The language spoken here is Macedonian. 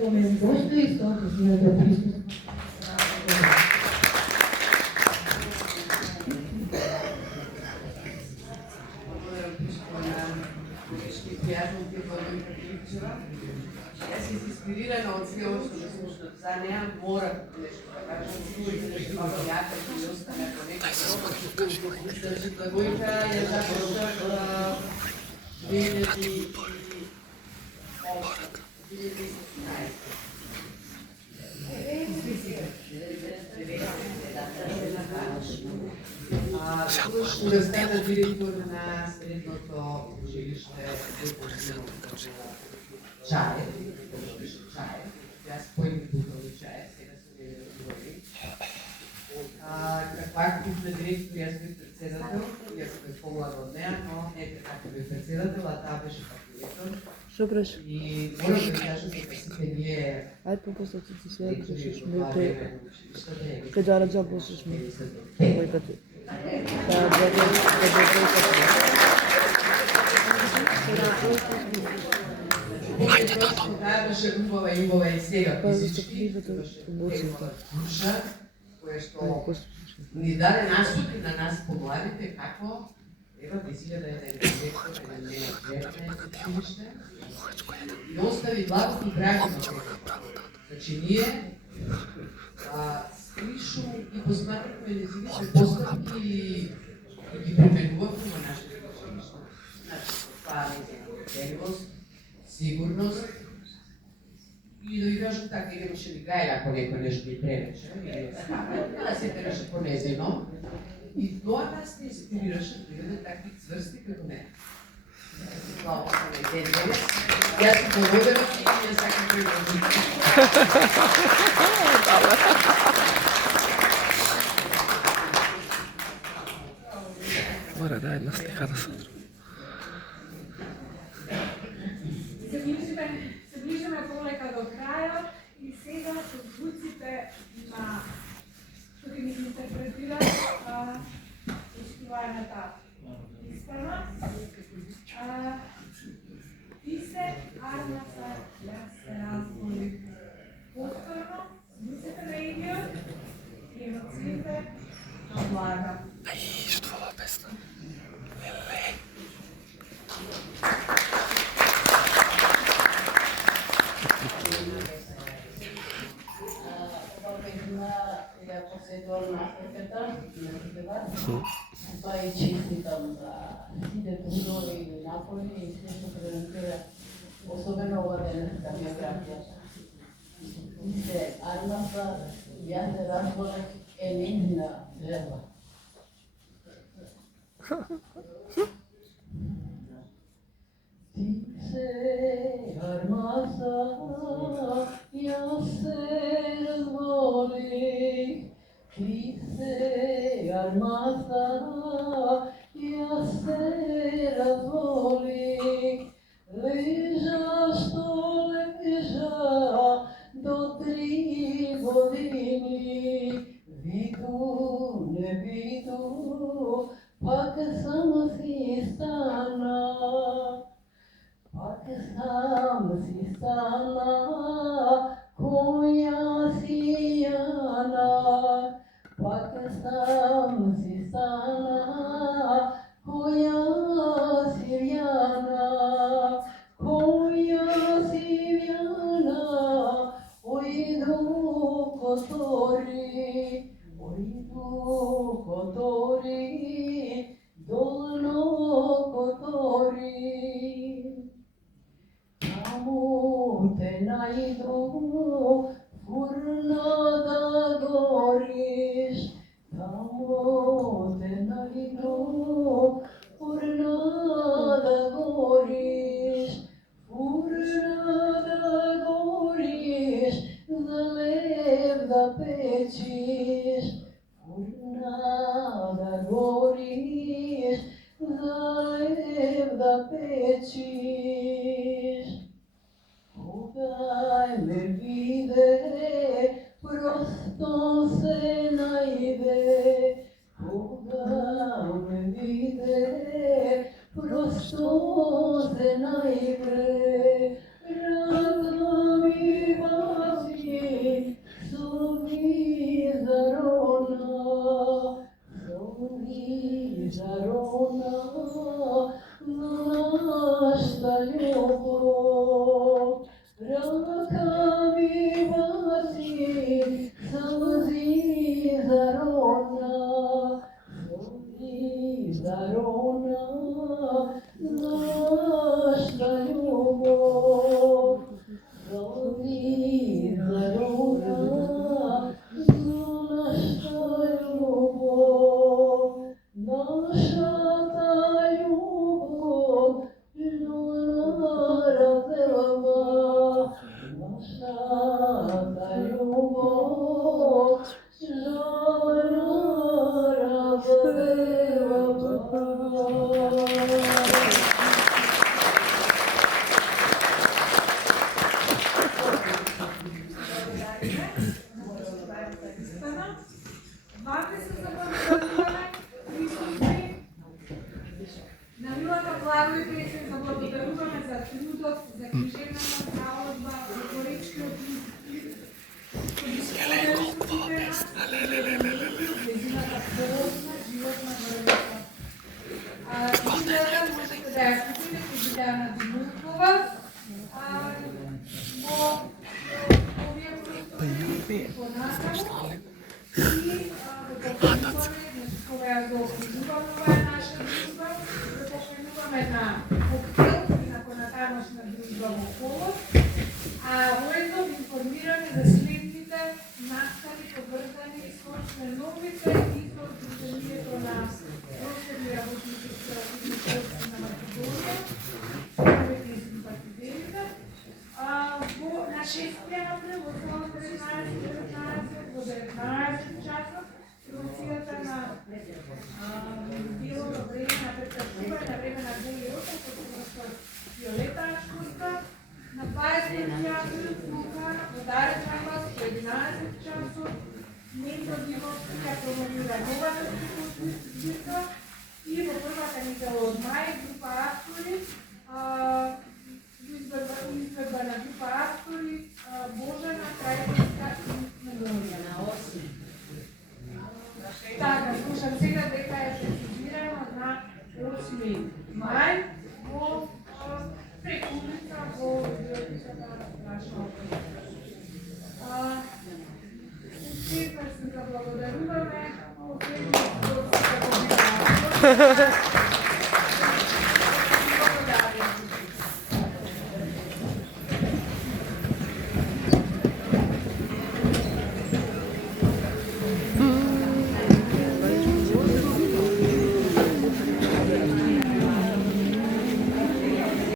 спомен доста исто да присутствува. Јас се инспирирана од све ова што ме слушнат за неа, мора нешто да кажам, што баба јака и остане по некој. Значи, Благојка ја започна 2016. Кога стана директор на средното училиште Чаев, јас појми путал до Чаев, сега се не разговори. Како активна директор, јас бив председател, јас бев помлада од неа, но ете како бев председател, а таа беше како директор. Што преш? И морам да ви кажам дека сите ние... Ајде попослед ти се прешиш мете, кај да раджа посиш ми. Бојка ти. Ајде, тато! Таа беше убава и сега физички, беше душа, која што ни даде насоки на нас помладите како ева 2011 и остави главата и граѓаните. Значи ние скришу и посматраме нејзините постапки и ги применувавме на нашите училишта. Значи, това е незината сигурност и да ви кажам така, и немаше ни гајле ако некој нешто ги пренече, да се тереше по незино. И тоа нас не инспирираше да бидеме такви цврсти како не. Слава на ден денес. Јас се благодарам и ја сакам да ви Мора да една слика да се Се ближиме полека до крајот и сега со звуците на што ќе ни интерпретира успевањата испрема. Ти се армата, јас се разболих. Повторно, звуците на игиот и емоциите на Блага. Ај, што ова песна? Леле. ја посетувам наставката на дебат, па и честитам за сите трудови и напори и се што презентира, особено ова денеска биографијата. И се армата, јас се разборах е нејзина жртва. Ти се армата, јас се разболих. Ти се армата, јас се разболих. Лежа што лежа до 3 години. Виду, не виду, пак сам си стана. Пак сам си стана, која си јана. Пак сам си стана, која си јана. Која си јана, ојду котори, ојду котори, долно котори. Таму те најду, фурна да гориш. Таму те најду, фурна да гориш. Фурна да гориш, за лев да печиш. Фурна да гориш, за лев да печиш. Кога ме виде, просто се најде. Кога ме виде, просто се најде. Рада ми На милата Благој песен за благодаруваме за трудот, за книжевната наложба, за поречкиот институт, нејзината полосна, животна врвица. Книжата можете да ја купите при Билјана Димуткова, во овие простори понатаму и кога ја го окружуваме ова е наша дружба, покренуваме на коктел и на понатамошна дружба во Холод, а воедно ви информираме за следните настани поврзани со членовите и со Сдруженијето на професорни работници корпоративни корпуси на Македонија, членовите и симпатизерите. На 6 април во 19 часот промоцијата на дело во време на прекажување на време на 2008 со професор Виолета Ашкурска. На 20 април тука во Дарен Рамбас во 11 часот Ненто Димовски ја промовира новата збирка и во првата недела од мај група автори изгледба на група автори Божана Крајковска и Меморија на 8. Така, слушам сега дека е прецизирано на 8 мај во прекулица во библиотеката наша опера. Сепак се заблагодаруваме,